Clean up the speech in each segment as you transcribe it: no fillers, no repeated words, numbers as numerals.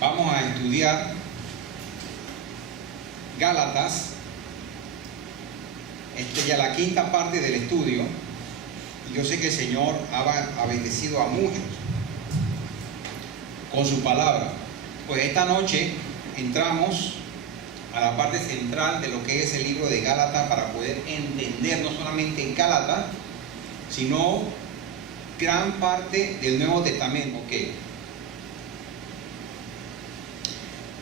Vamos a estudiar Gálatas. Ya la quinta parte del estudio. Y yo sé que el Señor ha bendecido a muchos con su palabra. Pues esta noche entramos a la parte central de lo que es el libro de Gálatas para poder entender no solamente en Gálatas, sino gran parte del Nuevo Testamento. Okay.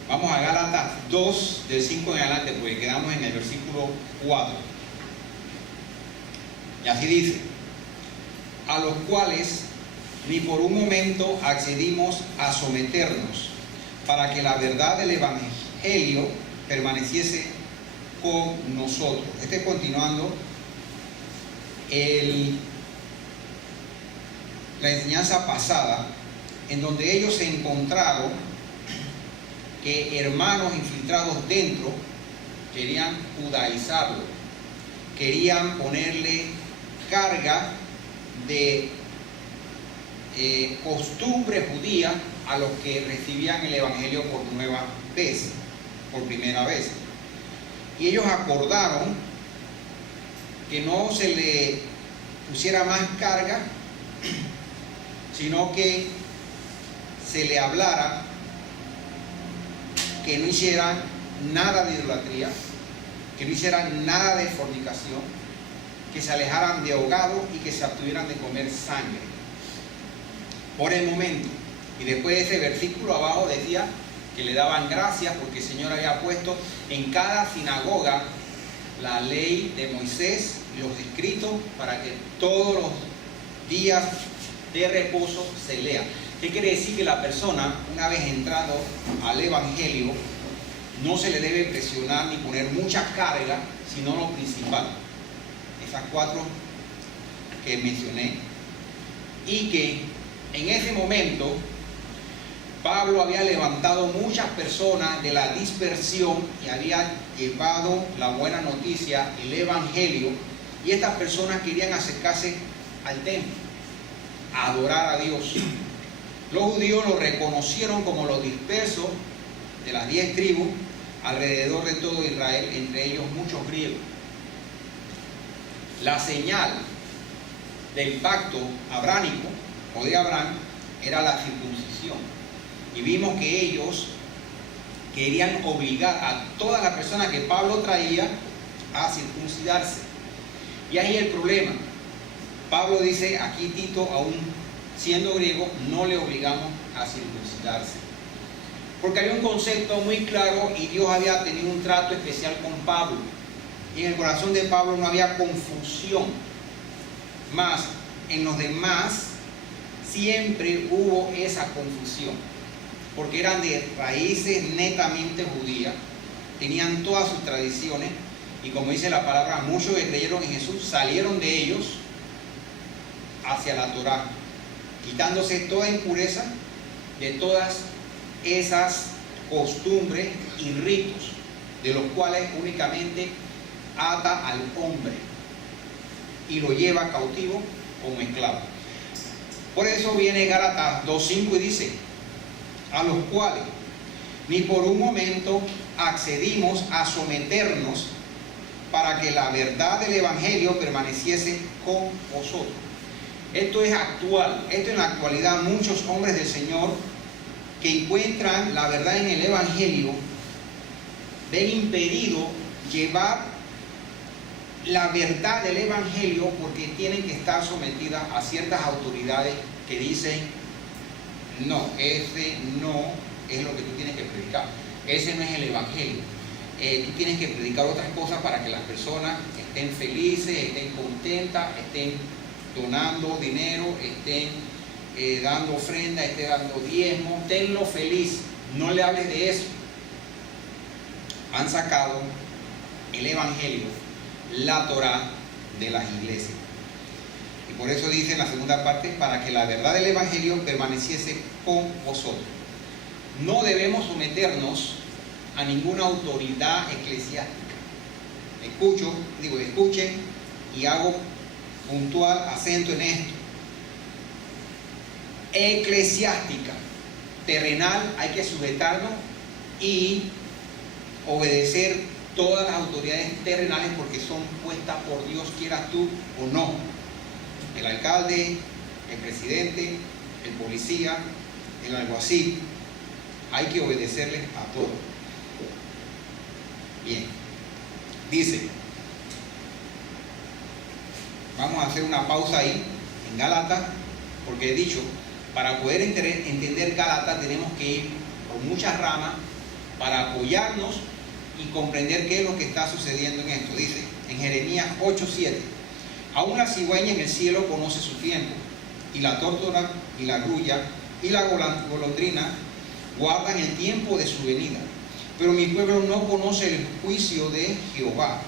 Vamos a Gálatas 2, del 5 en adelante, porque quedamos en el versículo 4. Y así dice: a los cuales ni por un momento accedimos a someternos, para que la verdad del Evangelio permaneciese con nosotros. Continuando la enseñanza pasada, en donde ellos se encontraron que hermanos infiltrados dentro querían judaizarlo, querían ponerle carga de costumbre judía a los que recibían el Evangelio por primera vez. Y ellos acordaron que no se le pusiera más carga, sino que se le hablara que no hicieran nada de idolatría, que no hicieran nada de fornicación, que se alejaran de ahogado y que se abstuvieran de comer sangre por el momento. Y después de ese versículo abajo decía que le daban gracias porque el Señor había puesto en cada sinagoga la ley de Moisés y los escritos para que todos los días de reposo se lea. ¿Qué quiere decir? Que la persona, una vez entrado al Evangelio, no se le debe presionar ni poner mucha carga, sino lo principal. Esas 4 que mencioné. Y que en ese momento Pablo había levantado muchas personas de la dispersión y había llevado la buena noticia, el Evangelio, y estas personas querían acercarse al templo, a adorar a Dios. Los judíos lo reconocieron como los dispersos de las 10 tribus alrededor de todo Israel, entre ellos muchos griegos. La señal del pacto abránico o de Abraham era la circuncisión. Y vimos que ellos querían obligar a todas las personas que Pablo traía a circuncidarse. Y ahí el problema. Pablo dice aquí: Tito, aún siendo griego, no le obligamos a circuncidarse. Porque había un concepto muy claro y Dios había tenido un trato especial con Pablo. Y en el corazón de Pablo no había confusión. Más, en los demás siempre hubo esa confusión. Porque eran de raíces netamente judías, tenían todas sus tradiciones, y como dice la palabra, muchos que creyeron en Jesús salieron de ellos hacia la Torá, quitándose toda impureza de todas esas costumbres y ritos, de los cuales únicamente ata al hombre y lo lleva cautivo como esclavo. Por eso viene Gálatas 2:5 y dice: a los cuales ni por un momento accedimos a someternos, para que la verdad del Evangelio permaneciese con vosotros. Esto es actual. Esto en la actualidad, muchos hombres del Señor que encuentran la verdad en el Evangelio ven impedido llevar la verdad del Evangelio porque tienen que estar sometidas a ciertas autoridades que dicen: no, ese no es lo que tú tienes que predicar, ese no es el Evangelio, tú tienes que predicar otras cosas para que las personas estén felices, estén contentas, estén donando dinero, estén dando ofrenda, estén dando diezmo, tenlo feliz, no le hables de eso. Han sacado el Evangelio, la Torá, de las iglesias. Y por eso dice en la segunda parte: para que la verdad del Evangelio permaneciese con vosotros. No debemos someternos a ninguna autoridad eclesiástica. Escuchen y hago puntual acento en esto. Eclesiástica. terrenal hay que sujetarnos y obedecer todas las autoridades terrenales porque son puestas por Dios, quieras tú o no. El alcalde, el presidente, el policía, el alguacil, hay que obedecerles a todos. Bien, dice, vamos a hacer una pausa ahí en Gálatas, porque he dicho, para poder entender Gálatas tenemos que ir por muchas ramas para apoyarnos y comprender qué es lo que está sucediendo en esto. Dice en Jeremías 8:7, aún la cigüeña en el cielo conoce su tiempo, y la tórtola y la grulla y la golondrina guardan el tiempo de su venida, pero mi pueblo no conoce el juicio de Jehová.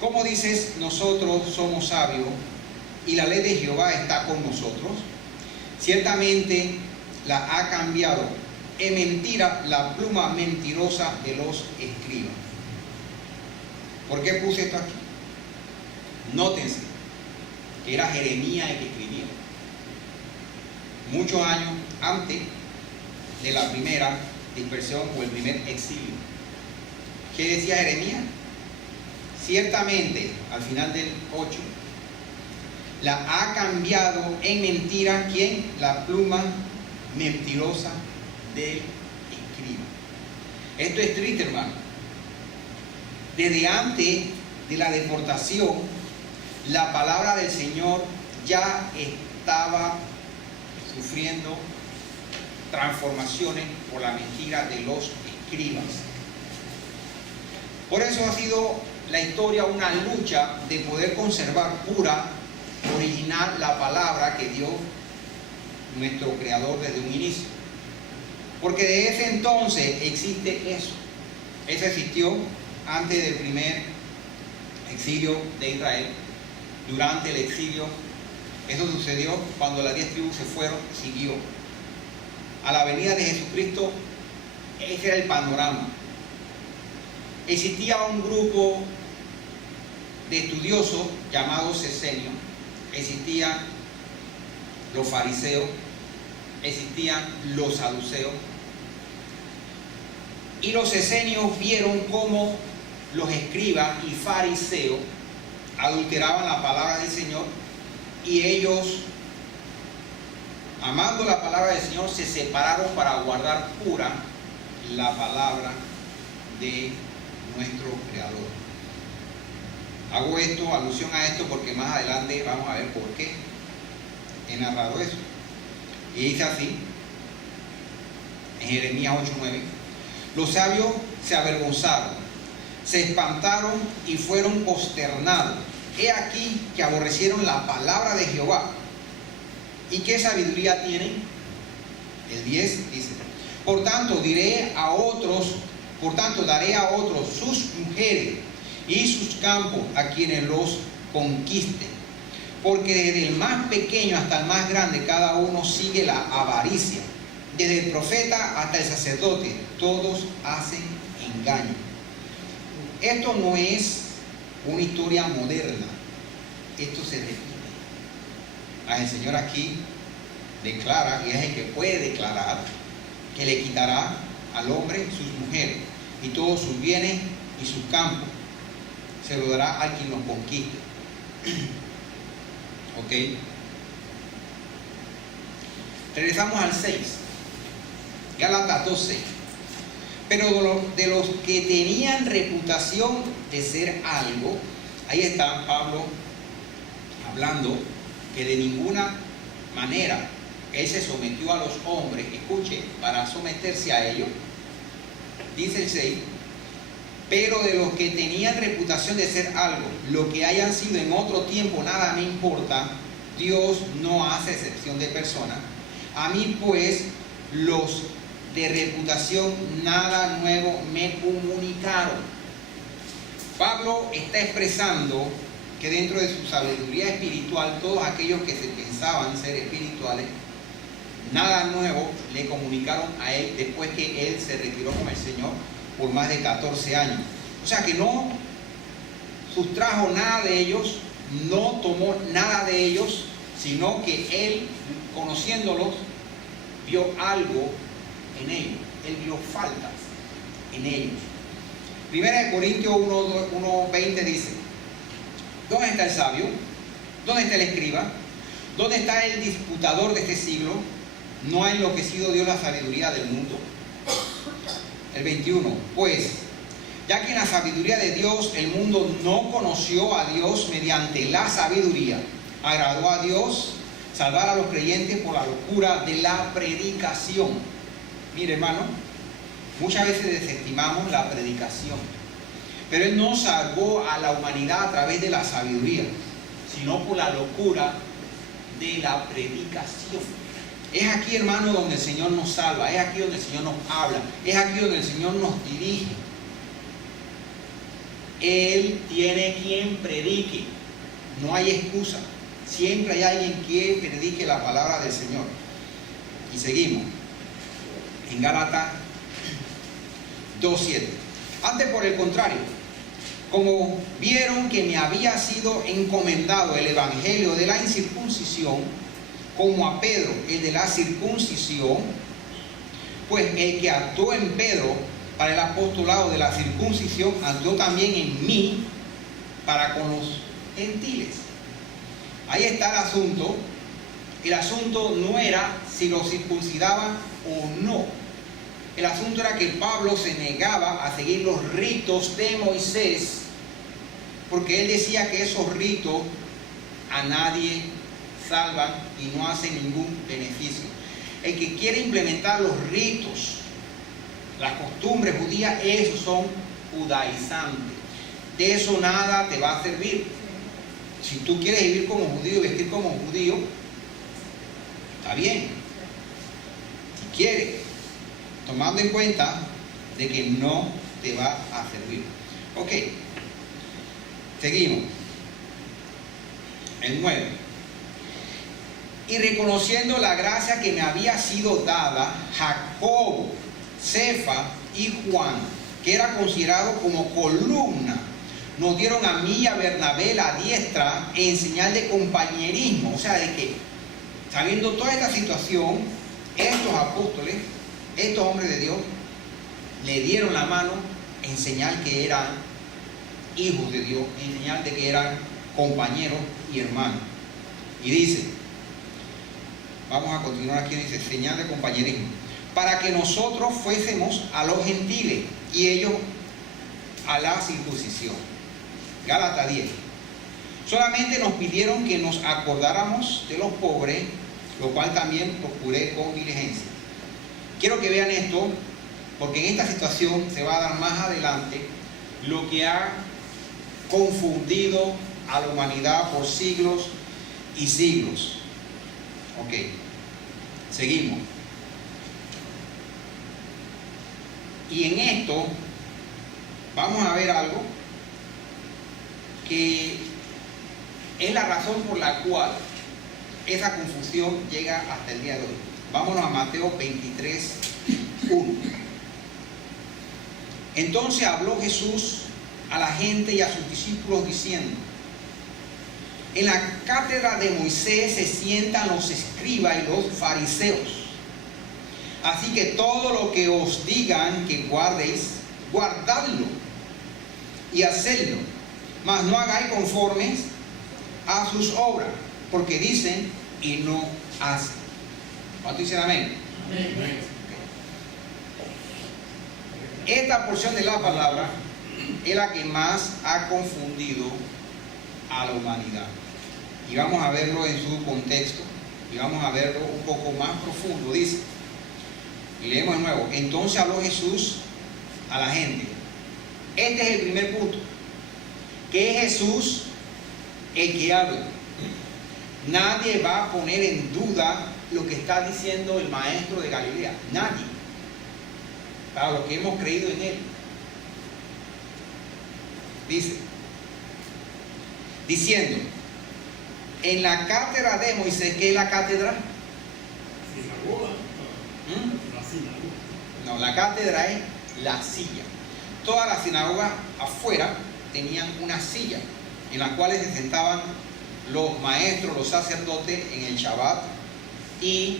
¿Cómo dices, nosotros somos sabios y la ley de Jehová está con nosotros? Ciertamente la ha cambiado en mentira la pluma mentirosa de los escribas. ¿Por qué puse esto aquí? Nótense que era Jeremías el que escribía. Muchos años antes de la primera dispersión o el primer exilio. ¿Qué decía Jeremías? Ciertamente, al final del 8, la ha cambiado en mentira, ¿quién? La pluma mentirosa del escriba. Esto es triste, hermano. Desde antes de la deportación, la palabra del Señor ya estaba sufriendo transformaciones por la mentira de los escribas. Por eso ha sido la historia una lucha de poder conservar pura, original, la palabra que dio nuestro Creador desde un inicio. Porque de ese entonces existe eso. Eso existió antes del primer exilio de Israel. Durante el exilio, eso sucedió cuando las 10 tribus se fueron, siguió. A la venida de Jesucristo, ese era el panorama. Existía un grupo de estudiosos llamados esenios, existían los fariseos, existían los saduceos, y los esenios vieron cómo los escribas y fariseos adulteraban la palabra del Señor, y ellos, amando la palabra del Señor, se separaron para guardar pura la palabra de nuestro Creador. Hago esto, alusión a esto, porque más adelante vamos a ver por qué he narrado eso. Y dice así, en Jeremías 8:9, los sabios se avergonzaron, se espantaron y fueron consternados. He aquí que aborrecieron la palabra de Jehová. ¿Y qué sabiduría tienen? El 10 dice, por tanto daré a otros sus mujeres y sus campos a quienes los conquisten. Porque desde el más pequeño hasta el más grande, cada uno sigue la avaricia. Desde el profeta hasta el sacerdote, todos hacen engaño. Esto no es una historia moderna, esto se repite. El Señor aquí declara, y es el que puede declarar, que le quitará al hombre sus mujeres y todos sus bienes y sus campos. Se lo dará a quien los conquiste. Ok. Regresamos al 6. Gálatas 2:6. Pero de los que tenían reputación de ser algo, ahí está Pablo hablando que de ninguna manera él se sometió a los hombres, escuche, para someterse a ellos. Dice el 6, pero de los que tenían reputación de ser algo, lo que hayan sido en otro tiempo, nada me importa. Dios no hace excepción de personas. A mí pues, los de reputación nada nuevo me comunicaron. Pablo está expresando que dentro de su sabiduría espiritual, todos aquellos que se pensaban ser espirituales, nada nuevo le comunicaron a él después que él se retiró con el Señor por más de 14 años. O sea que no sustrajo nada de ellos, no tomó nada de ellos, sino que él, conociéndolos, vio algo en ellos. Él vio faltas en ellos. Primera de Corintios 1:20 dice: ¿dónde está el sabio? ¿Dónde está el escriba? ¿Dónde está el disputador de este siglo? ¿No ha enloquecido Dios la sabiduría del mundo? El 21, pues, ya que en la sabiduría de Dios el mundo no conoció a Dios mediante la sabiduría, agradó a Dios salvar a los creyentes por la locura de la predicación. Mire, hermano, muchas veces desestimamos la predicación, pero Él no salvó a la humanidad a través de la sabiduría, sino por la locura de la predicación. Es aquí, hermano, donde el Señor nos salva, es aquí donde el Señor nos habla, es aquí donde el Señor nos dirige. Él tiene quien predique, no hay excusa, siempre hay alguien que predique la palabra del Señor. Y seguimos en Gálatas 2:7. Antes, por el contrario, como vieron que me había sido encomendado el evangelio de la incircuncisión, como a Pedro el de la circuncisión, pues el que actuó en Pedro para el apostolado de la circuncisión, actuó también en mí para con los gentiles. Ahí está el asunto. El asunto no era si los circuncidaban o no. El asunto era que Pablo se negaba a seguir los ritos de Moisés, porque él decía que esos ritos a nadie salvan y no hacen ningún beneficio. El que quiere implementar los ritos, las costumbres judías, esos son judaizantes. De eso nada te va a servir. Si tú quieres vivir como judío y vestir como judío, está bien. Si quieres, tomando en cuenta de que no te va a servir. Ok, seguimos. El 9. Y reconociendo la gracia que me había sido dada, Jacobo, Cefa y Juan, que era considerado como columna, nos dieron a mí y a Bernabé la diestra en señal de compañerismo. O sea, de que, sabiendo toda esta situación, estos apóstoles, estos hombres de Dios, le dieron la mano en señal que eran hijos de Dios, en señal de que eran compañeros y hermanos. Y dice, vamos a continuar aquí, dice, señal de compañerismo, para que nosotros fuésemos a los gentiles y ellos a la circuncisión. Gálatas 10. Solamente nos pidieron que nos acordáramos de los pobres, lo cual también procuré con diligencia. Quiero que vean esto, porque en esta situación se va a dar más adelante lo que ha confundido a la humanidad por siglos y siglos. Ok, seguimos. Y en esto vamos a ver algo que es la razón por la cual esa confusión llega hasta el día de hoy. Vámonos a Mateo 23:1. Entonces habló Jesús a la gente y a sus discípulos diciendo: en la cátedra de Moisés se sientan los escribas y los fariseos. Así que todo lo que os digan que guardéis, guardadlo y hacedlo, mas no hagáis conformes a sus obras, porque dicen y no hacen. ¿Cuánto dicen amén? Amén. Esta porción de la palabra es la que más ha confundido a la humanidad. Y vamos a verlo en su contexto, y vamos a verlo un poco más profundo. Dice, y leemos de nuevo: entonces habló Jesús a la gente. Este es el primer punto, que es Jesús el que habla. Nadie va a poner en duda lo que está diciendo el maestro de Galilea. Nadie. Para los que hemos creído en él. Dice, diciendo, en la cátedra de Moisés. ¿Qué es la cátedra? Sinagoga. La sinagoga. No, la cátedra es la silla. Todas las sinagogas afuera tenían una silla en las cuales se sentaban los maestros, los sacerdotes en el Shabbat y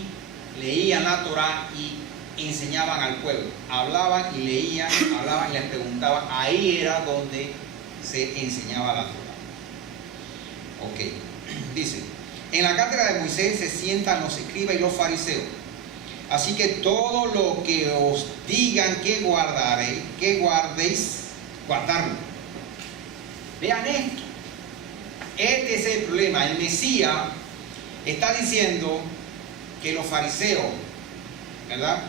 leían la Torá y enseñaban al pueblo. Hablaban y leían, hablaban y les preguntaban. Ahí era donde se enseñaba la Torá. Ok, dice, en la cátedra de Moisés se sientan los escribas y los fariseos. Así que todo lo que os digan que guardéis, guardarlo. Vean esto. Este es el problema. El Mesías está diciendo que los fariseos, ¿verdad?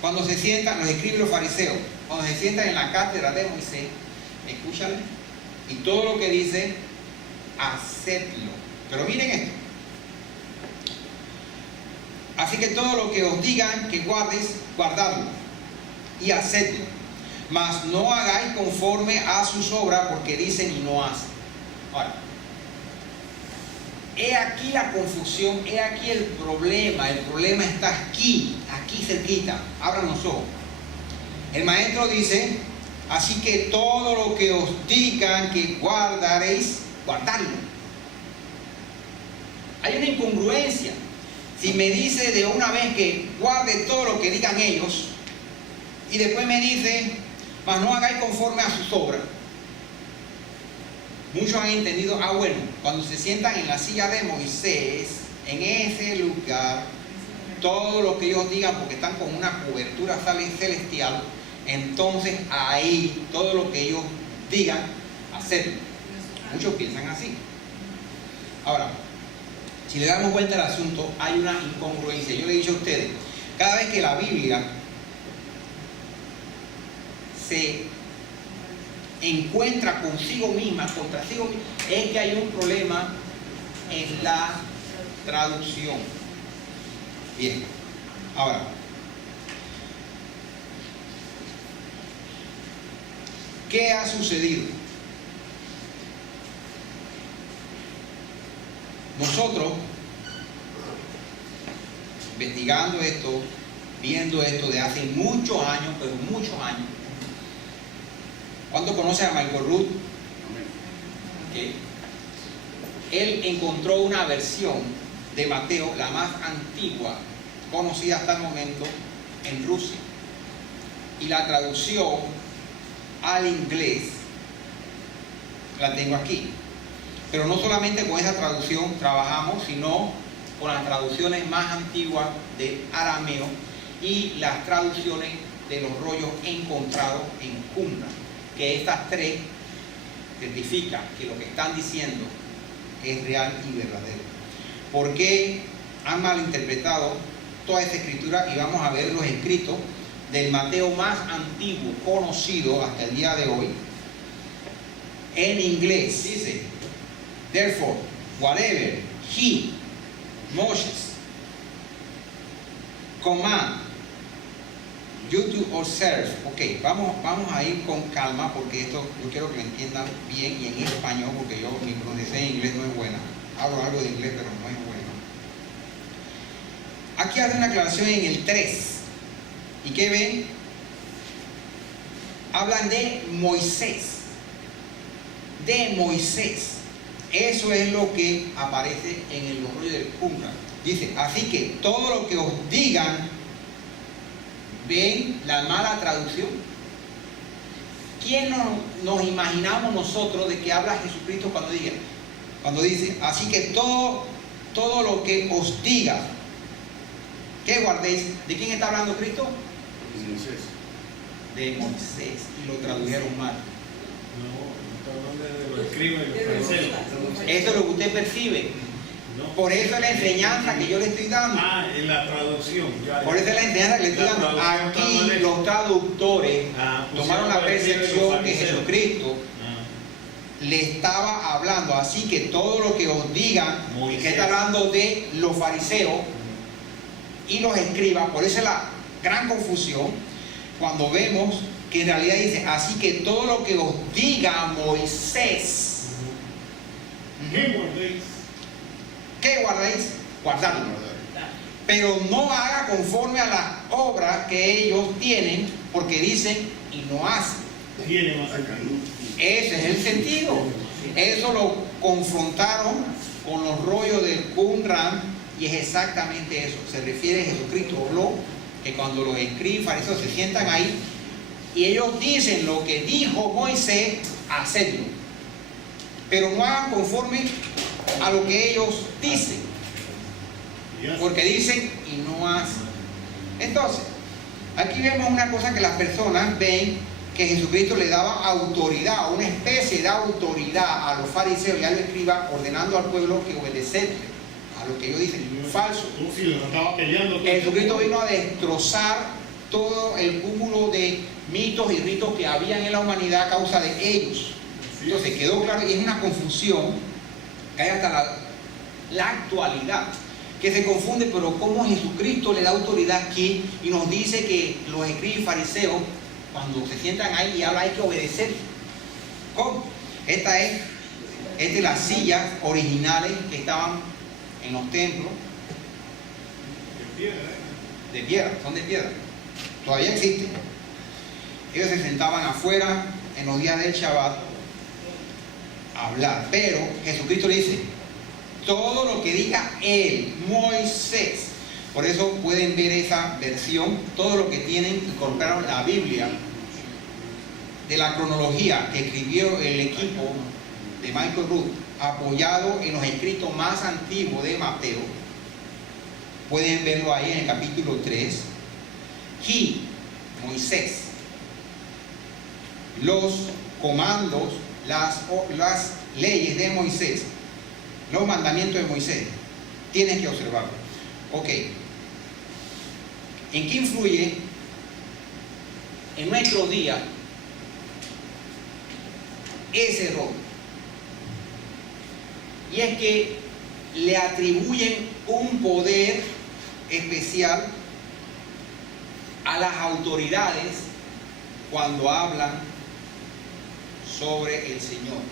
Cuando se sientan, los escribas y los fariseos, cuando se sientan en la cátedra de Moisés, escúchale, y todo lo que dice, hacedlo. Pero miren esto. Así que todo lo que os digan que guardéis, guardadlo y hacedlo. Mas no hagáis conforme a sus obras, porque dicen y no hacen. Ahora, he aquí la confusión, he aquí el problema. El problema está aquí cerquita. Abran los ojos. El maestro dice, así que todo lo que os digan que guardaréis, guardadlo. Hay una incongruencia. Si me dice de una vez que guarde todo lo que digan ellos, y después me dice, mas no hagáis conforme a sus obras. Muchos han entendido, bueno, cuando se sientan en la silla de Moisés, en ese lugar, todo lo que ellos digan, porque están con una cobertura celestial, entonces ahí todo lo que ellos digan, hacerlo. Muchos piensan así. Ahora, si le damos vuelta al asunto, hay una incongruencia. Yo le he dicho a ustedes, cada vez que la Biblia se encuentra consigo misma, contra sí misma, es que hay un problema en la traducción. Bien, ahora, ¿qué ha sucedido? Nosotros, investigando esto, viendo esto de hace muchos años, pero muchos años. ¿Cuántos conocen a Michael Root? Okay. Él encontró una versión de Mateo, la más antigua, conocida hasta el momento, en Rusia. Y la traducción al inglés, la tengo aquí. Pero no solamente con esa traducción trabajamos, sino con las traducciones más antiguas de arameo y las traducciones de los rollos encontrados en Qumran, que estas tres certifican que lo que están diciendo es real y verdadero. ¿Por qué han malinterpretado toda esta escritura? Y vamos a ver los escritos del Mateo más antiguo conocido hasta el día de hoy. En inglés dice: therefore, whatever he, Moses, command you to observe. Ok, vamos a ir con calma porque esto yo quiero que lo entiendan bien y en español, porque mi pronunciación en inglés no es buena. Hablo algo de inglés, pero no es bueno. Aquí hace una aclaración en el 3. ¿Y qué ven? Hablan de Moisés. De Moisés. Eso es lo que aparece en el rollo del Qumran. Dice, así que todo lo que os digan, ¿ven la mala traducción? ¿Quién nos imaginamos nosotros de que habla Jesucristo cuando dice, así que todo lo que os diga, que guardéis? ¿De quién está hablando Cristo? De Moisés. De Moisés. Y lo tradujeron mal. No, lo escribe los fariseos. Eso es lo que usted percibe. No. Por eso es la enseñanza que yo le estoy dando. En la traducción. Por eso es la enseñanza que le estoy dando. Aquí los traductores tomaron la percepción que Jesucristo le estaba hablando. Así que todo lo que os digan, y que está hablando de los fariseos y los escribas. Por eso es la gran confusión cuando vemos que en realidad dice, así que todo lo que os diga Moisés. ¿Qué guardéis? Guardadlo. Pero no haga conforme a las obras que ellos tienen, porque dicen y no hacen. Tiene más sentido. Ese es el sentido. Eso lo confrontaron con los rollos del Qumran Y es exactamente eso. Se refiere a Jesucristo habló que cuando los escribas y fariseos se sientan ahí y ellos dicen lo que dijo Moisés, hacedlo. Pero no hagan conforme a lo que ellos dicen. Porque dicen y no hacen. Entonces, aquí vemos una cosa que las personas ven, que Jesucristo le daba autoridad, una especie de autoridad a los fariseos y a los escribas, ordenando al pueblo que obedeciera a lo que ellos dicen. Falso. Jesucristo vino a destrozar todo el cúmulo de mitos y ritos que habían en la humanidad a causa de ellos. Entonces quedó claro, y es una confusión que hay hasta la actualidad, que se confunde, pero cómo Jesucristo le da autoridad aquí y nos dice que los escribas y fariseos, cuando se sientan ahí y hablan, hay que obedecer. ¿Cómo? Esta es las sillas originales que estaban en los templos. De piedra, son de piedra. Todavía existen. Ellos se sentaban afuera en los días del Shabbat a hablar. Pero Jesucristo le dice, todo lo que diga él, Moisés. Por eso pueden ver esa versión, todo lo que tienen, incorporaron la Biblia de la cronología que escribió el equipo de Michael Rood, apoyado en los escritos más antiguos de Mateo. Pueden verlo ahí en el capítulo 3. Moisés, los comandos, las leyes de Moisés, los mandamientos de Moisés, tienes que observarlo. Ok. ¿En qué influye en nuestro día ese error? Y es que le atribuyen un poder especial a las autoridades cuando hablan sobre el Señor.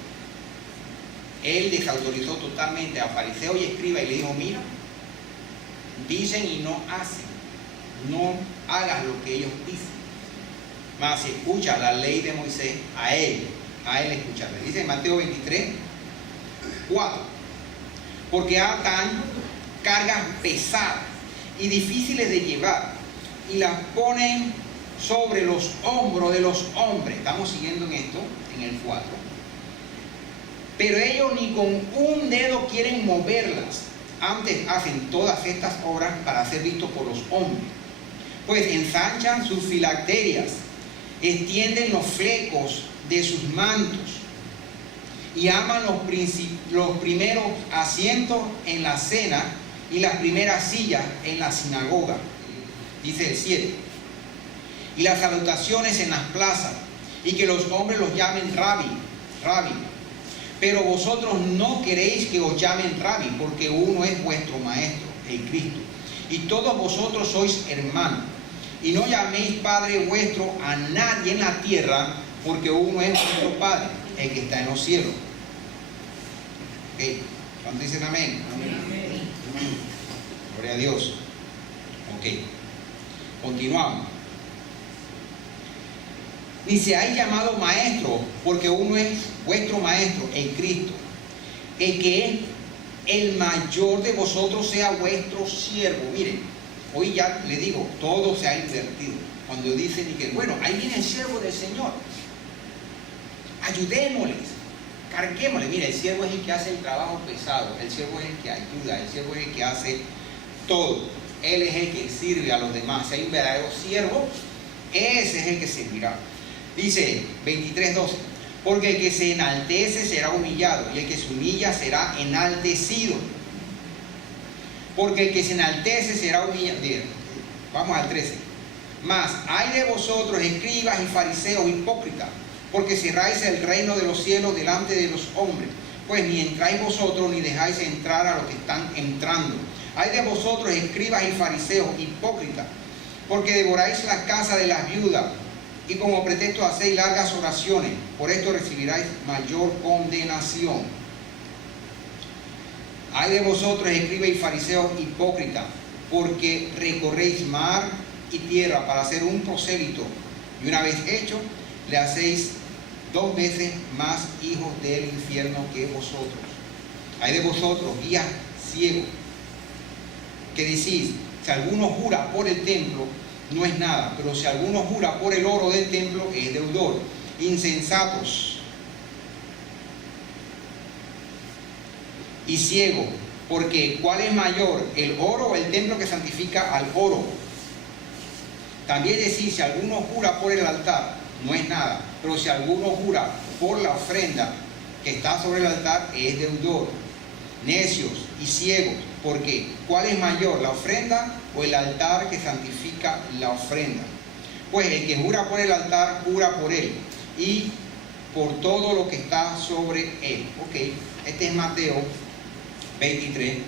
Él desautorizó totalmente a fariseos y escribas y le dijo, mira, dicen y no hacen, no hagas lo que ellos dicen. Mas si escucha la ley de Moisés, a él escucharle. Dice en Mateo 23, 4, porque atan cargas pesadas y difíciles de llevar y las ponen sobre los hombros de los hombres. Estamos siguiendo en esto, en el 4. Pero ellos ni con un dedo quieren moverlas. Antes hacen todas estas obras para ser vistos por los hombres. Pues ensanchan sus filacterias, extienden los flecos de sus mantos y aman los primeros asientos en la cena y las primeras sillas en la sinagoga. Dice el 7. Y las salutaciones en las plazas, y que los hombres los llamen Rabí. Pero vosotros no queréis que os llamen Rabí, porque uno es vuestro maestro, el Cristo. Y todos vosotros sois hermanos. Y no llaméis Padre vuestro a nadie en la tierra, porque uno es vuestro Padre, el que está en los cielos. Okay. ¿Cuántos dicen amén? Amén. Gloria a Dios. Ok. Continuamos. Ni seáis llamado maestro, porque uno es vuestro maestro, el Cristo. El que es el mayor de vosotros sea vuestro siervo. Miren, hoy ya le digo, todo se ha invertido. Cuando dicen que, bueno, ahí viene el siervo del Señor, ayudémosles, carguémosles. Mire, el siervo es el que hace el trabajo pesado, el siervo es el que ayuda, el siervo es el que hace todo. Él es el que sirve a los demás. Si hay un verdadero siervo, ese es el que servirá. Dice 23:12, porque el que se enaltece será humillado, y el que se humilla será enaltecido. Porque el que se enaltece será humillado. Vamos al 13. Mas hay de vosotros, escribas y fariseos hipócritas, porque cerráis el reino de los cielos delante de los hombres, pues ni entráis vosotros ni dejáis entrar a los que están entrando. Hay de vosotros, escribas y fariseos hipócritas, porque devoráis la casa de las viudas, y como pretexto hacéis largas oraciones, por esto recibiráis mayor condenación. Hay de vosotros, escribas y fariseos hipócritas, porque recorréis mar y tierra para hacer un prosélito, y una vez hecho, le hacéis 2 veces más hijos del infierno que vosotros. Hay de vosotros, guías ciegos, que decís, si alguno jura por el templo, no es nada, pero si alguno jura por el oro del templo, es deudor. Insensatos y ciego, porque ¿cuál es mayor, el oro o el templo que santifica al oro? También decís, si alguno jura por el altar, no es nada, pero si alguno jura por la ofrenda que está sobre el altar, es deudor. Necios y ciegos, porque ¿cuál es mayor, la ofrenda o el altar que santifica la ofrenda? Pues el que jura por el altar, jura por él y por todo lo que está sobre él. Ok, este es Mateo 23.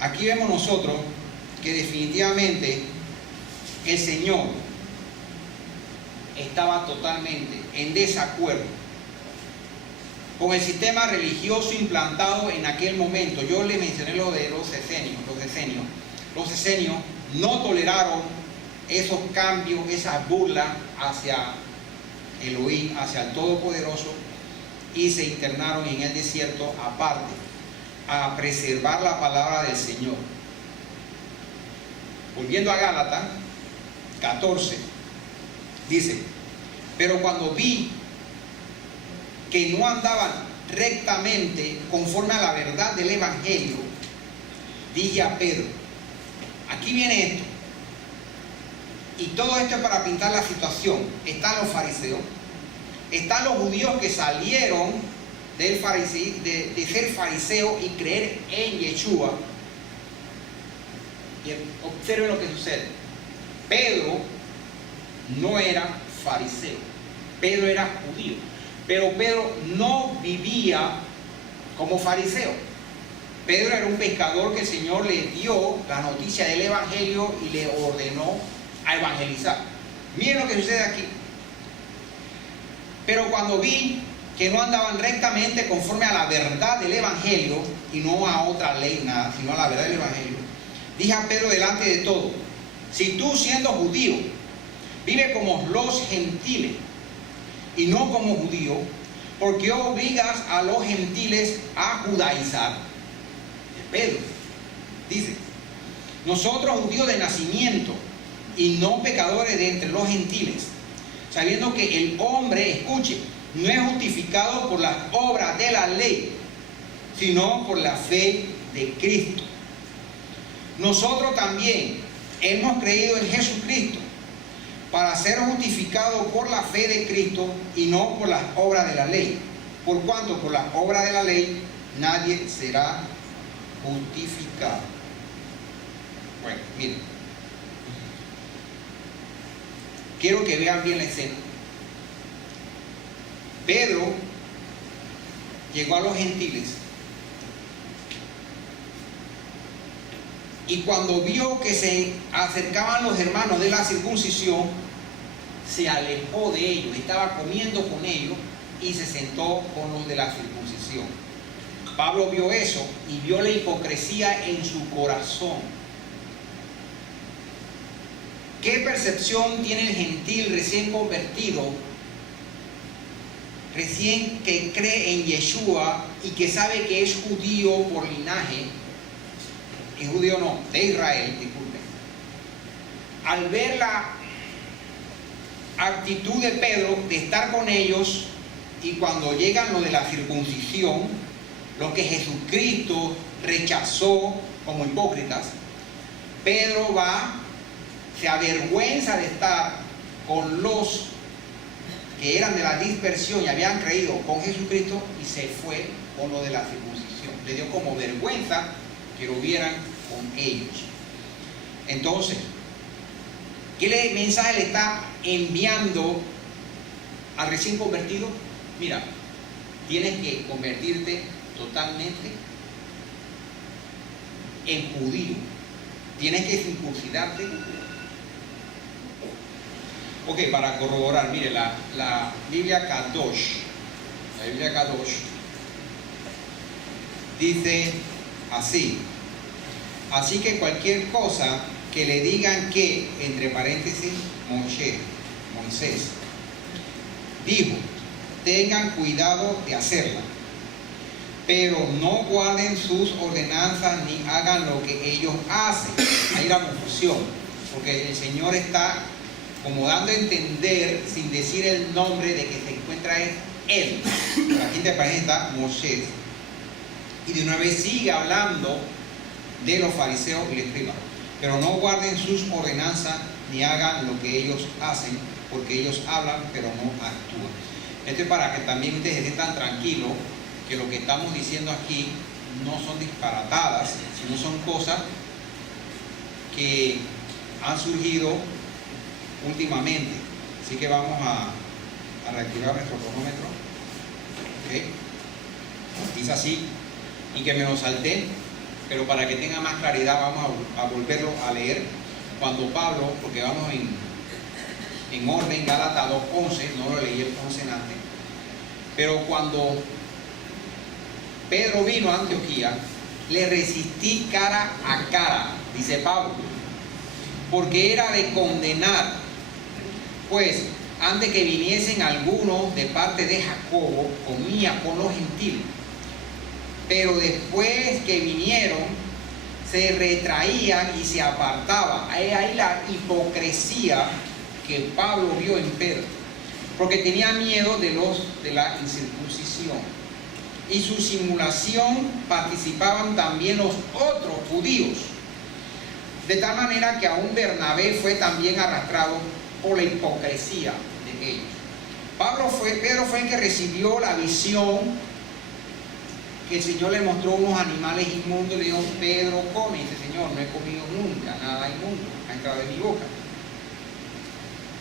Aquí vemos nosotros que definitivamente el Señor estaba totalmente en desacuerdo con el sistema religioso implantado en aquel momento. Yo le mencioné lo de los esenios. Los esenios no toleraron esos cambios, esas burlas hacia Elohim, hacia el Todopoderoso, y se internaron en el desierto aparte, a preservar la palabra del Señor. Volviendo a Gálatas 14, dice, pero cuando vi que no andaban rectamente conforme a la verdad del Evangelio, dije a Pedro, aquí viene esto, y todo esto es para pintar la situación. Están los fariseos, están los judíos que salieron de ser fariseo y creer en Yeshua. Y observen lo que sucede. Pedro no era fariseo, Pedro era judío, pero Pedro no vivía como fariseo. Pedro era un pescador que el Señor le dio la noticia del Evangelio y le ordenó a evangelizar. Miren lo que sucede aquí. Pero cuando vi que no andaban rectamente conforme a la verdad del Evangelio, y no a otra ley, nada, sino a la verdad del Evangelio, dije a Pedro delante de todo, si tú siendo judío, vive como los gentiles y no como judío, ¿por qué obligas a los gentiles a judaizar? Pedro dice, nosotros judíos de nacimiento y no pecadores de entre los gentiles, sabiendo que el hombre, escuche, no es justificado por las obras de la ley, sino por la fe de Cristo. Nosotros también hemos creído en Jesucristo para ser justificados por la fe de Cristo y no por las obras de la ley. Por cuanto por las obras de la ley nadie será justificado. Bueno, miren. Quiero que vean bien la escena. Pedro llegó a los gentiles y cuando vio que se acercaban los hermanos de la circuncisión, se alejó de ellos, estaba comiendo con ellos y se sentó con los de la circuncisión. Pablo vio eso y vio la hipocresía en su corazón. ¿Qué percepción tiene el gentil recién convertido, recién que cree en Yeshua y que sabe que es judío por linaje? Es judío no, de Israel, disculpen. Al ver la actitud de Pedro de estar con ellos, y cuando llegan lo de la circuncisión, lo que Jesucristo rechazó como hipócritas, Pedro se avergüenza de estar con los que eran de la dispersión y habían creído con Jesucristo, y se fue con lo de la circuncisión. Le dio como vergüenza que lo vieran con ellos. Entonces, ¿qué mensaje le está enviando al recién convertido? Mira, tienes que convertirte totalmente en judío. Tienes que circuncidarte. Ok, para corroborar, mire, la Biblia Kadosh, dice así: así que cualquier cosa que le digan que, entre paréntesis, Moisés dijo, tengan cuidado de hacerla. pero no guarden sus ordenanzas ni hagan lo que ellos hacen. Hay la confusión, porque el Señor está como dando a entender, sin decir el nombre de que se encuentra es Él. Pero aquí te parece está Moisés. Y de una vez sigue hablando de los fariseos y los escribas. Pero no guarden sus ordenanzas ni hagan lo que ellos hacen, porque ellos hablan pero no actúan. Esto es para que también ustedes se sientan tranquilos, que lo que estamos diciendo aquí no son disparatadas, sino son cosas que han surgido últimamente. Así que vamos a reactivar nuestro cronómetro. ¿Okay? Dice así, y que me lo salté, pero para que tenga más claridad vamos a volverlo a leer. Cuando Pablo, porque vamos en orden, Gálatas 2:11, no lo leí el 11 antes, pero cuando Pedro vino a Antioquía, le resistí cara a cara, dice Pablo, porque era de condenar, pues antes que viniesen algunos de parte de Jacobo, comía con los gentiles, pero después que vinieron, se retraían y se apartaban. Ahí la hipocresía que Pablo vio en Pedro, porque tenía miedo de la incircuncisión. Y su simulación participaban también los otros judíos, de tal manera que aún Bernabé fue también arrastrado por la hipocresía de ellos. Pedro fue el que recibió la visión que el Señor le mostró unos animales inmundos y le dijo: Pedro, come. Y dice: Señor, no he comido nunca nada inmundo, ha entrado en mi boca.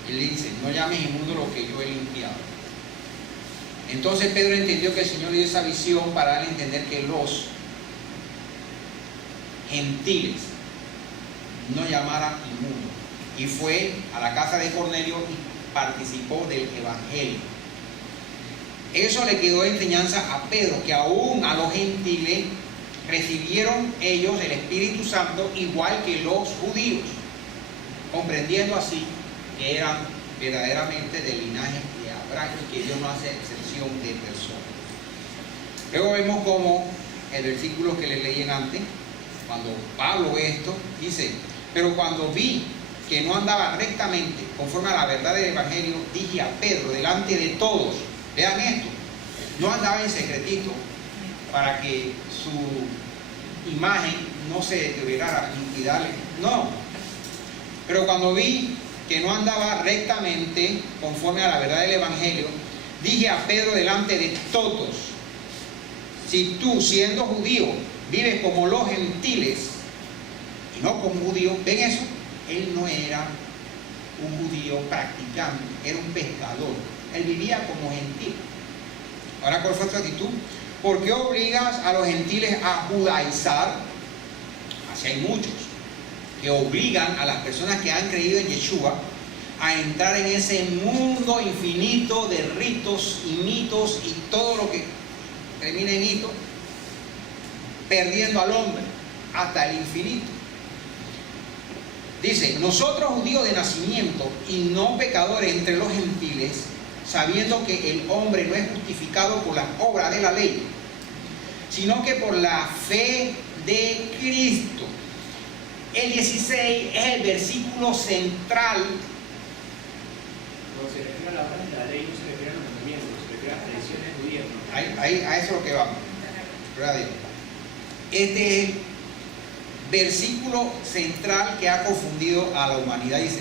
Y él le dice: no llames inmundo lo que yo he limpiado. Entonces Pedro entendió que el Señor le dio esa visión para darle a entender que los gentiles no llamaran inmundo. Y fue a la casa de Cornelio y participó del evangelio. Eso le quedó de enseñanza a Pedro, que aún a los gentiles recibieron ellos el Espíritu Santo igual que los judíos, comprendiendo así que eran verdaderamente del linaje de Abraham y que Dios no hace excepción de personas. Luego vemos como el versículo que le leí antes, cuando Pablo ve esto, dice: pero cuando vi que no andaba rectamente conforme a la verdad del evangelio, dije a Pedro delante de todos. Vean esto, no andaba en secretito para que su imagen no se deteriorara, intimidable, no. Pero cuando vi que no andaba rectamente conforme a la verdad del evangelio, dije a Pedro delante de todos: si tú, siendo judío, vives como los gentiles y no como judío, ¿ven eso? Él no era un judío practicante, era un pescador. Él vivía como gentil. Ahora, ¿cuál fue su actitud? ¿Por qué obligas a los gentiles a judaizar? Así hay muchos que obligan a las personas que han creído en Yeshua a entrar en ese mundo infinito de ritos y mitos y todo lo que termina en hito, perdiendo al hombre hasta el infinito. Dice: nosotros judíos de nacimiento y no pecadores entre los gentiles, sabiendo que el hombre no es justificado por las obras de la ley, sino que por la fe de Cristo. El 16 es el versículo central. Cuando se refiere a la obra de la ley, no se refiere a los mandamientos, se refiere a las tradiciones judías, ¿no? A eso es lo que vamos. Este es el versículo central que ha confundido a la humanidad. Dice: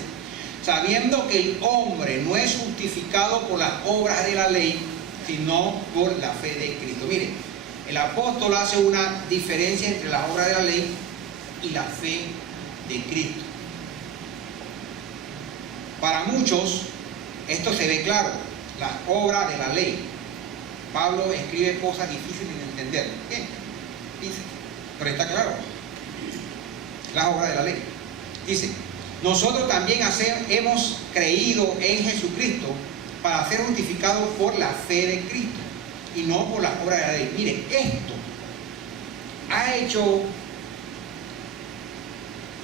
sabiendo que el hombre no es justificado por las obras de la ley, sino por la fe de Cristo. Mire, el apóstol hace una diferencia entre las obras de la ley y la fe de Cristo. Para muchos esto se ve claro, las obras de la ley. Pablo escribe cosas difíciles de entender. Bien, dice, pero está claro, las obras de la ley. Dice: nosotros también hemos creído en Jesucristo para ser justificados por la fe de Cristo y no por las obras de la ley. Mire, esto ha hecho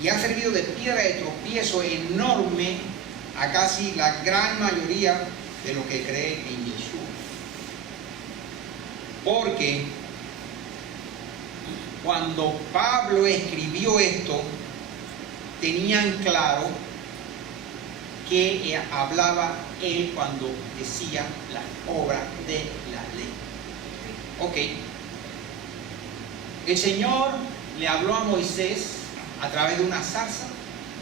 y ha servido de piedra de tropiezo enorme a casi la gran mayoría de los que creen en Yeshua. Porque cuando Pablo escribió esto, tenían claro que hablaba él cuando decía las obras de la ley. Ok. El Señor le habló a Moisés a través de una zarza,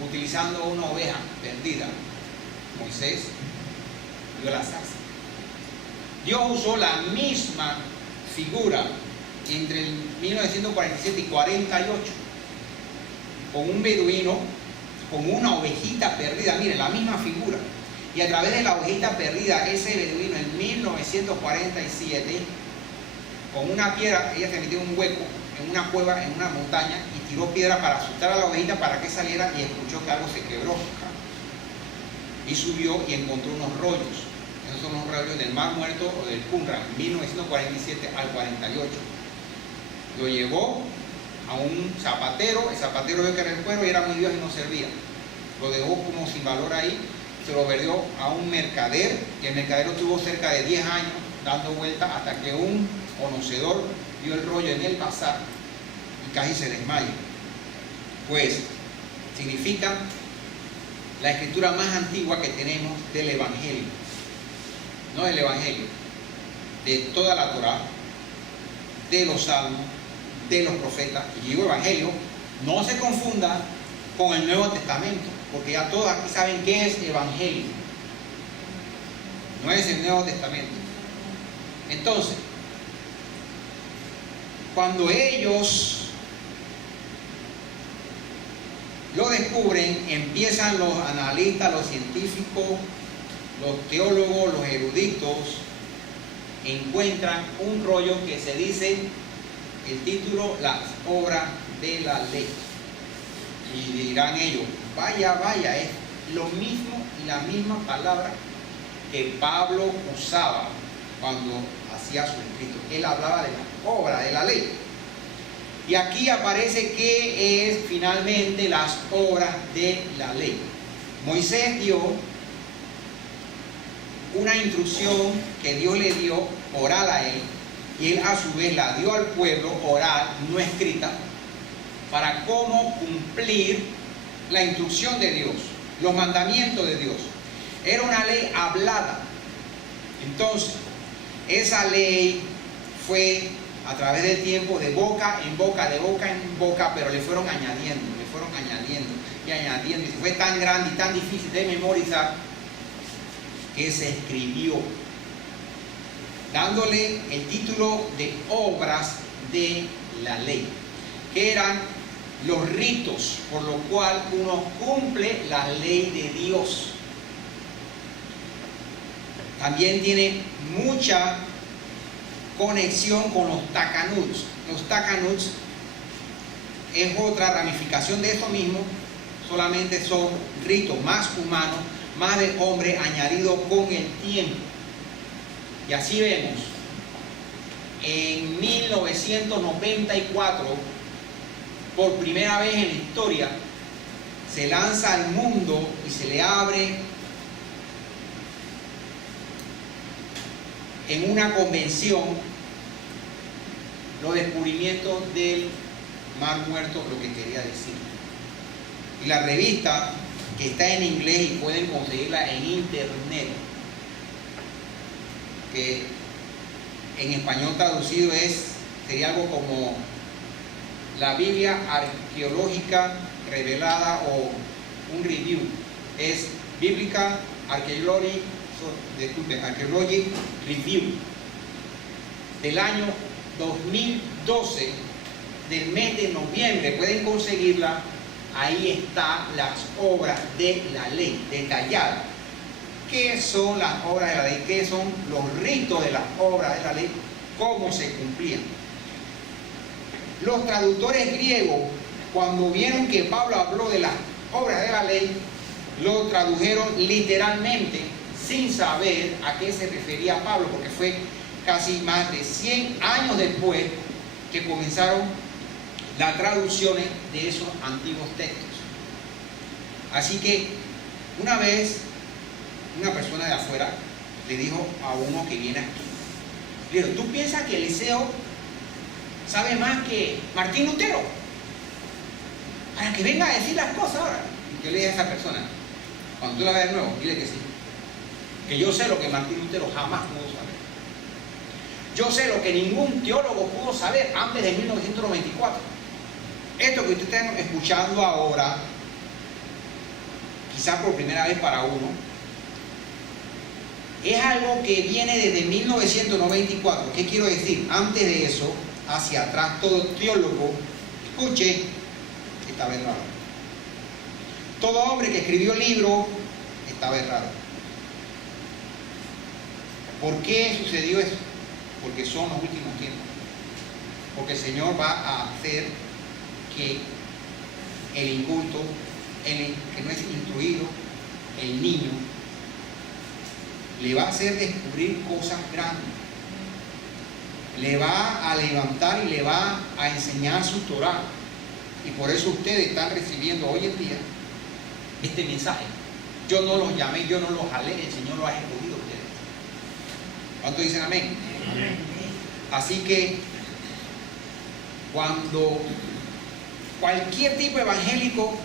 utilizando una oveja perdida. Moisés vio la zarza. Dios usó la misma figura entre el 1947 y 48 con un beduino, con una ovejita perdida. Miren, la misma figura. Y a través de la ovejita perdida, ese beduino en 1947, con una piedra, ella se metió en un hueco, en una cueva, en una montaña, y tiró piedra para asustar a la ovejita para que saliera, y escuchó que algo se quebró. Y subió y encontró unos rollos. Esos son los rollos del Mar Muerto o del Qumran, 1947 al 48. Lo llevó a un zapatero, el zapatero vio que era el cuero y era muy Dios y no servía. Lo dejó como sin valor ahí, se lo vendió a un mercader, y el mercader lo tuvo cerca de 10 años dando vueltas hasta que un conocedor vio el rollo en el bazar y casi se desmaya. Pues significa la escritura más antigua que tenemos del Evangelio, no del Evangelio, de toda la Torá, de los Salmos, de los profetas. Y digo Evangelio, no se confunda con el Nuevo Testamento, porque ya todos aquí saben qué es Evangelio. No es el Nuevo Testamento. Entonces, cuando ellos lo descubren, empiezan los analistas, los científicos, los teólogos, los eruditos, encuentran un rollo que se dice, el título, las obras de la ley. Y dirán ellos, vaya, es lo mismo, la misma palabra que Pablo usaba cuando hacía su escrito. Él hablaba de las obras de la ley. Y aquí aparece que es finalmente las obras de la ley. Moisés dio una instrucción que Dios le dio oral a él, y él a su vez la dio al pueblo oral, no escrita, para cómo cumplir la instrucción de Dios, los mandamientos de Dios. Era una ley hablada. Entonces, esa ley fue a través del tiempo, de boca en boca, de boca en boca, pero le fueron añadiendo y añadiendo. Y fue tan grande y tan difícil de memorizar que se escribió, dándole el título de obras de la ley, que eran los ritos por los cuales uno cumple la ley de Dios. También tiene mucha conexión con los takanuts. Los takanuts es otra ramificación de eso mismo, solamente son ritos más humanos, más de hombre, añadido con el tiempo. Y así vemos, en 1994, por primera vez en la historia, se lanza al mundo y se le abre en una convención los descubrimientos del Mar Muerto, lo que quería decir. Y la revista, que está en inglés y pueden conseguirla en internet, que en español traducido sería algo como la Biblia arqueológica revelada, o un review, es Biblical Archaeology Review del año 2012, del mes de noviembre. Pueden conseguirla. Ahí están las obras de la ley detalladas. ¿Qué son las obras de la ley? ¿Qué son los ritos de las obras de la ley? ¿Cómo se cumplían? Los traductores griegos, cuando vieron que Pablo habló de las obras de la ley, lo tradujeron literalmente, sin saber a qué se refería Pablo, porque fue casi más de 100 años después que comenzaron las traducciones de esos antiguos textos. Así que una vez una persona de afuera le dijo a uno que viene aquí, le dijo, ¿tú piensas que Eliseo sabe más que Martín Lutero. Para que venga a decir las cosas ahora. Yo le dije a esa persona, cuando tú la veas de nuevo, dile que sí. Que yo sé lo que Martín Lutero jamás pudo saber. Yo sé lo que ningún teólogo pudo saber antes de 1994. Esto que ustedes están escuchando ahora, quizás por primera vez para uno, es algo que viene desde 1994. ¿Qué quiero decir? Antes de eso, hacia atrás, todo teólogo, escuche, estaba errado. Todo hombre que escribió libro estaba errado. ¿Por qué sucedió eso? Porque son los últimos tiempos. Porque el Señor va a hacer que el inculto, el que no es instruido, el niño, le va a hacer descubrir cosas grandes. Le va a levantar y le va a enseñar su Torah. Y por eso ustedes están recibiendo hoy en día este mensaje. Yo no los llamé, yo no los jalé, el Señor los ha escogido a ustedes. ¿Cuántos dicen amén? Amén. Así que cuando cualquier tipo de evangélico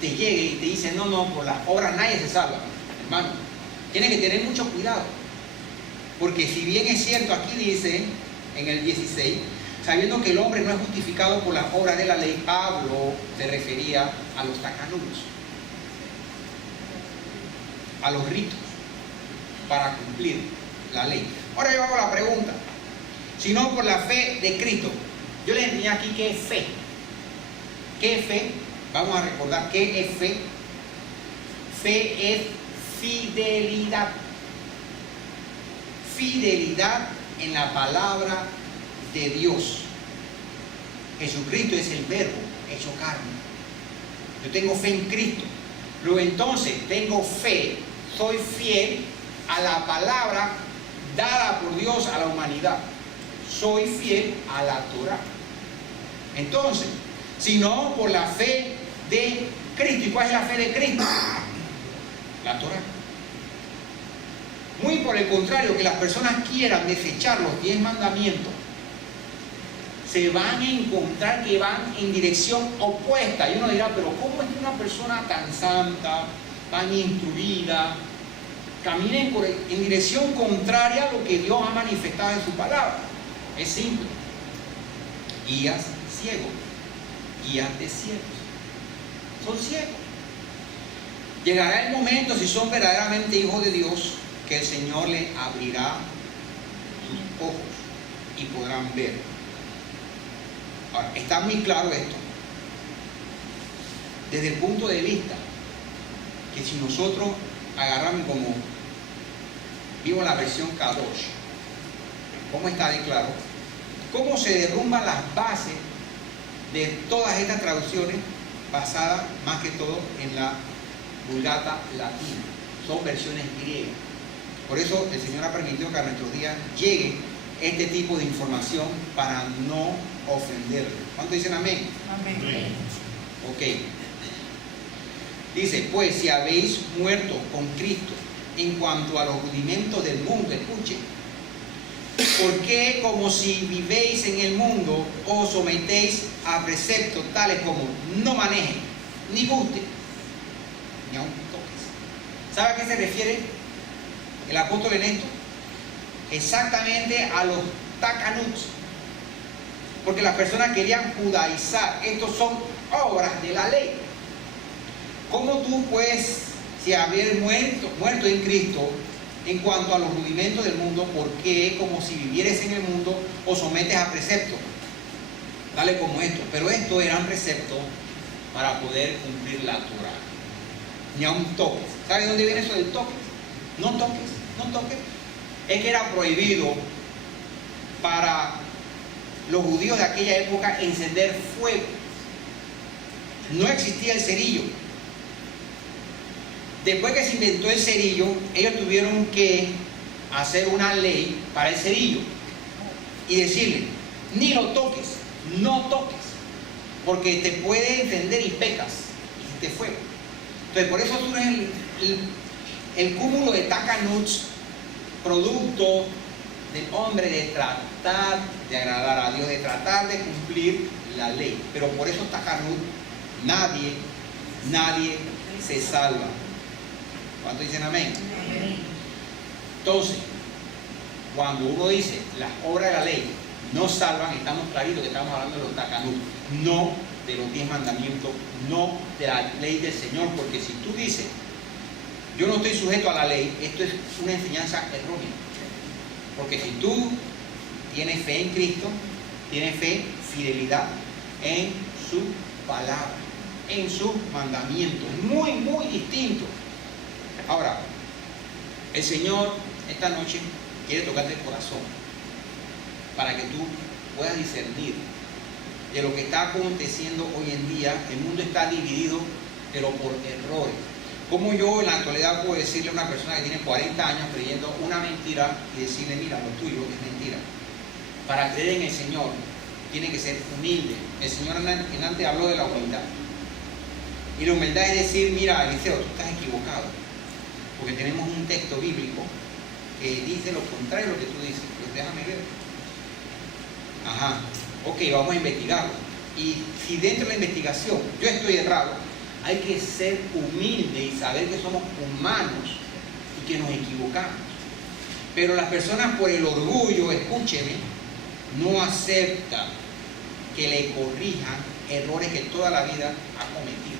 te llegue y te dice, no, por las obras nadie se salva, hermano, tienes que tener mucho cuidado. Porque si bien es cierto, aquí dice en el 16, sabiendo que el hombre no es justificado por las obras de la ley, Pablo se refería a los tacanudos, a los ritos para cumplir la ley. Ahora yo hago la pregunta, si no por la fe de Cristo, yo les enseñé aquí qué es fe. ¿Qué es fe? Vamos a recordar qué es fe. Fe es fidelidad. Fidelidad en la palabra de Dios. Jesucristo es el verbo hecho carne. Yo tengo fe en Cristo. Luego entonces tengo fe, soy fiel a la palabra dada por Dios a la humanidad. Soy fiel a la Torah. Entonces, si no por la fe de Cristo. ¿Y cuál es la fe de Cristo? La Torah. Muy por el contrario, que las personas quieran desechar los 10 mandamientos, se van a encontrar que van en dirección opuesta. Y uno dirá, pero ¿cómo es que una persona tan santa, tan instruida, camina en dirección contraria a lo que Dios ha manifestado en su palabra? Es simple. Guías ciegos, guías de ciegos. Son ciegos. Llegará el momento, si son verdaderamente hijos de Dios, que el Señor les abrirá sus ojos y podrán ver. Ahora, está muy claro esto, desde el punto de vista que si nosotros agarramos como, vivo la versión Kadosh, ¿cómo está de claro? ¿Cómo se derrumban las bases de todas estas traducciones basadas más que todo en la Vulgata latina? Son versiones griegas. Por eso el Señor ha permitido que a nuestros días llegue este tipo de información para no ofenderle. ¿Cuántos dicen amén? Amén. Ok. Dice, pues si habéis muerto con Cristo en cuanto a los rudimentos del mundo, escuchen, ¿por qué como si vivéis en el mundo os sometéis a preceptos tales como no manejen, ni gusten, ni aun toques? ¿Sabe a qué se refiere el apóstol en esto? Exactamente a los tacanuts, porque las personas querían judaizar. Estos son obras de la ley. ¿Cómo tú puedes, si haber muerto en Cristo en cuanto a los rudimentos del mundo, por qué como si vivieras en el mundo os sometes a preceptos tales como estos? Pero estos eran preceptos para poder cumplir la Torah. Ni aun toques. ¿Sabes dónde viene eso del toque? No toques, no toques. Es que era prohibido para los judíos de aquella época encender fuego. No existía el cerillo. Después que se inventó el cerillo, ellos tuvieron que hacer una ley para el cerillo y decirle, ni lo toques, no toques, porque te puede encender y pecas y te fuego. Entonces por eso surge el cúmulo de tacanuts, producto del hombre de tratar de agradar a Dios, de tratar de cumplir la ley. Pero por eso está Takanut, nadie se salva. ¿Cuántos dicen amén? Entonces, cuando uno dice las obras de la ley no salvan, estamos claritos que estamos hablando de los Takanut, no de los 10 mandamientos, no de la ley del Señor, porque si tú dices yo no estoy sujeto a la ley, esto es una enseñanza errónea. Porque si tú tienes fe en Cristo, tienes fe, fidelidad en su palabra, en sus mandamientos, muy, muy distinto. Ahora, el Señor esta noche quiere tocarte el corazón para que tú puedas discernir de lo que está aconteciendo hoy en día. El mundo está dividido, pero por errores. ¿Cómo yo en la actualidad puedo decirle a una persona que tiene 40 años creyendo una mentira y decirle, mira, lo tuyo es mentira? Para creer en el Señor tiene que ser humilde. El Señor antes habló de la humildad. Y la humildad es decir, mira, Eliseo, tú estás equivocado. Porque tenemos un texto bíblico que dice lo contrario a lo que tú dices. Pues déjame ver. Ajá, ok, vamos a investigarlo. Y si dentro de la investigación yo estoy errado, hay que ser humilde y saber que somos humanos y que nos equivocamos. Pero las personas por el orgullo, escúcheme, no aceptan que le corrijan errores que toda la vida ha cometido.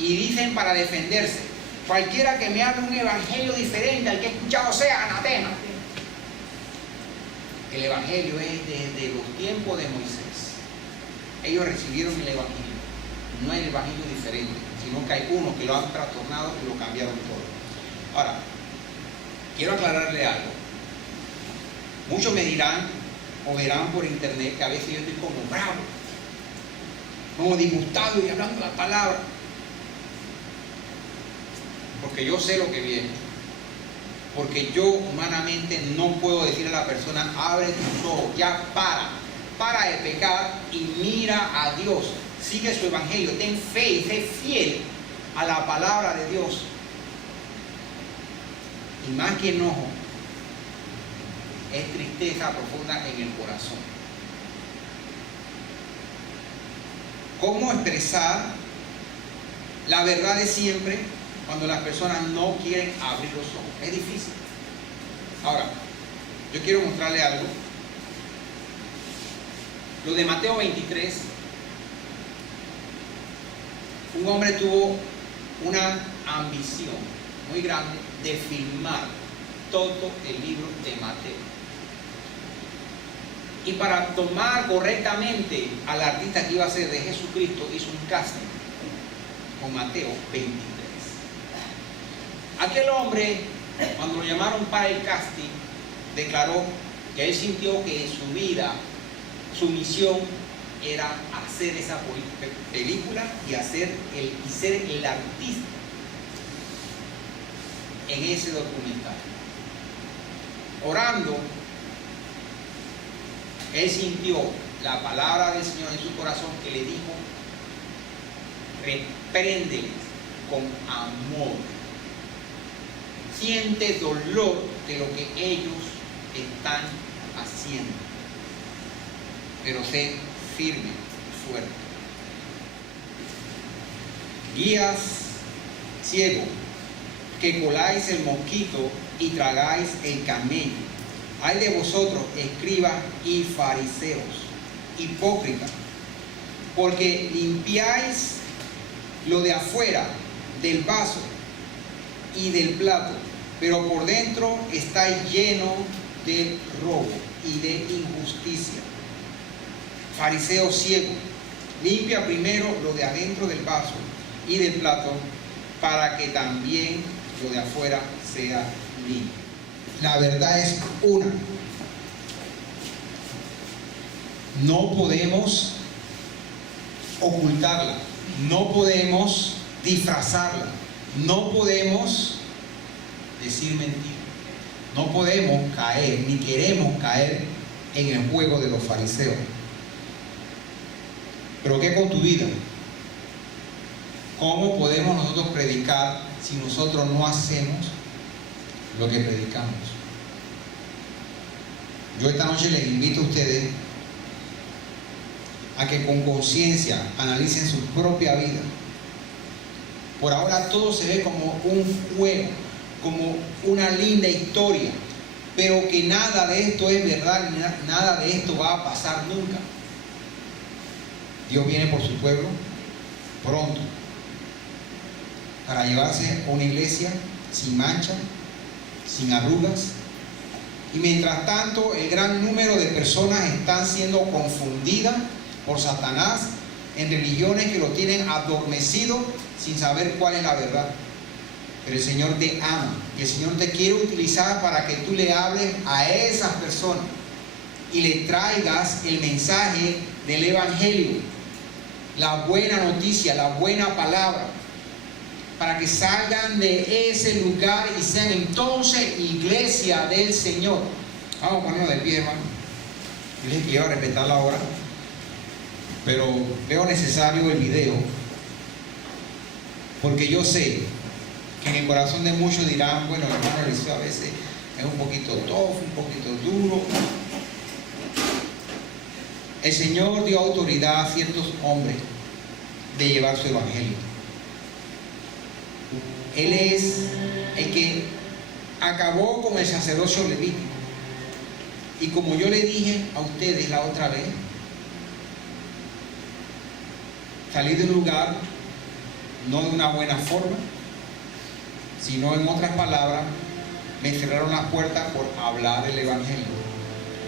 Y dicen para defenderse, cualquiera que me hable un evangelio diferente al que he escuchado sea anatema. El evangelio es desde los tiempos de Moisés. Ellos recibieron el evangelio. No hay evangelio diferente, sino que hay unos que lo han trastornado y lo cambiaron todo. Ahora, quiero aclararle algo. Muchos me dirán o verán por internet que a veces yo estoy como bravo, como disgustado y hablando la palabra. Porque yo sé lo que viene. Porque yo humanamente no puedo decir a la persona, abre tus ojos, ya para de pecar y mira a Dios. Sigue su evangelio, ten fe y sé fiel a la palabra de Dios. Y más que enojo, es tristeza profunda en el corazón. ¿Cómo expresar la verdad de siempre cuando las personas no quieren abrir los ojos? Es difícil. Ahora, yo quiero mostrarle algo. Lo de Mateo 23. Un hombre tuvo una ambición muy grande de filmar todo el libro de Mateo. Y para tomar correctamente al artista que iba a ser de Jesucristo, hizo un casting con Mateo 23. Aquel hombre, cuando lo llamaron para el casting, declaró que él sintió que su vida, su misión era hacer esa película y ser el artista en ese documental. Orando, él sintió la palabra del Señor en su corazón que le dijo, repréndeles con amor. Siente dolor de lo que ellos están haciendo, pero sé firme, fuerte. Guías ciegos, que coláis el mosquito y tragáis el camello. Ay de vosotros, escribas y fariseos, hipócritas, porque limpiáis lo de afuera del vaso y del plato, pero por dentro estáis lleno de robo y de injusticia. Fariseo ciego, limpia primero lo de adentro del vaso y del plato, para que también lo de afuera sea limpio. La verdad es una. No podemos ocultarla, no podemos disfrazarla, no podemos decir mentira, no podemos caer, ni queremos caer en el juego de los fariseos. Pero ¿qué con tu vida? ¿Cómo podemos nosotros predicar si nosotros no hacemos lo que predicamos? Yo esta noche les invito a ustedes a que con conciencia analicen su propia vida. Por ahora todo se ve como un juego, como una linda historia, pero que nada de esto es verdad, ni nada de esto va a pasar nunca. Dios viene por su pueblo pronto para llevarse a una iglesia sin mancha, sin arrugas. Y mientras tanto, el gran número de personas están siendo confundidas por Satanás en religiones que lo tienen adormecido sin saber cuál es la verdad. Pero el Señor te ama y el Señor te quiere utilizar para que tú le hables a esas personas y le traigas el mensaje del Evangelio, la buena noticia, la buena palabra, para que salgan de ese lugar y sean entonces iglesia del Señor. Vamos a ponernos de pie, hermano. Yo les quiero respetar la hora, pero veo necesario el video, porque yo sé que en el corazón de muchos dirán, bueno, el hermano Eliseo a veces es un poquito tough, un poquito duro. El Señor dio autoridad a ciertos hombres de llevar su evangelio. Él es el que acabó con el sacerdocio levítico. Y como yo le dije a ustedes la otra vez, salí de un lugar no de una buena forma, sino en otras palabras, me cerraron las puertas por hablar el evangelio.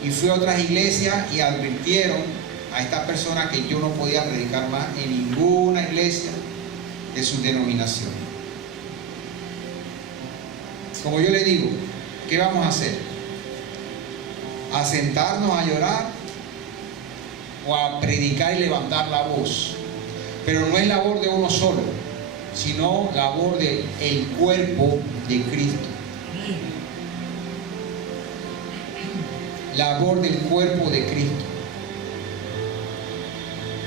Y fui a otras iglesias y advirtieron a estas personas que yo no podía predicar más en ninguna iglesia de su denominación. Como yo le digo, ¿qué vamos a hacer? ¿A sentarnos a llorar o a predicar y levantar la voz? Pero no es labor de uno solo, sino labor del cuerpo de Cristo. Labor del cuerpo de Cristo.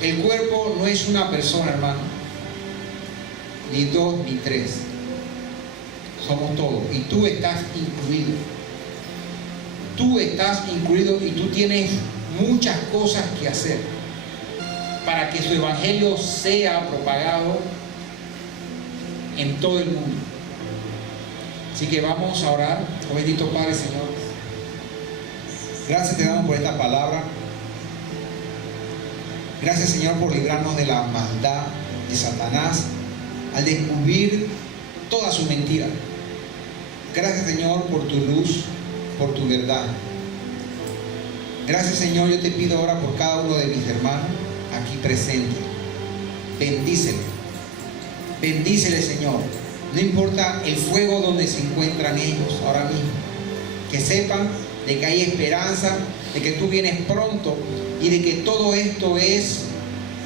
El cuerpo no es una persona, hermano, ni dos ni tres. Somos todos. Y tú estás incluido. Tú estás incluido y tú tienes muchas cosas que hacer para que su evangelio sea propagado en todo el mundo. Así que vamos a orar. Oh, bendito Padre, Señor, gracias te damos por esta palabra. Gracias, Señor, por librarnos de la maldad de Satanás al descubrir toda su mentira. Gracias, Señor, por tu luz, por tu verdad. Gracias, Señor, yo te pido ahora por cada uno de mis hermanos aquí presentes. Bendícele. Bendícele, Señor. No importa el fuego donde se encuentran ellos ahora mismo. Que sepan de que hay esperanza, de que tú vienes pronto y de que todo esto es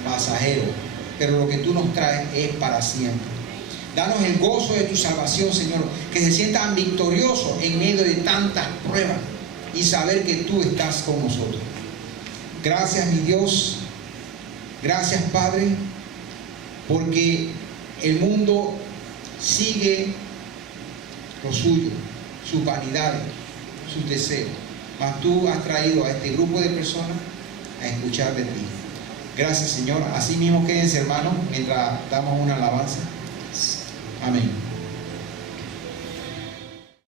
pasajero. Pero lo que tú nos traes es para siempre. Danos el gozo de tu salvación, Señor. Que se sientan victoriosos en medio de tantas pruebas y saber que tú estás con nosotros. Gracias, mi Dios. Gracias, Padre, porque el mundo sigue lo suyo, sus vanidades, sus deseos. Mas tú has traído a este grupo de personas a escuchar de ti. Gracias, Señor. Así mismo quédense, hermanos, mientras damos una alabanza. Amén.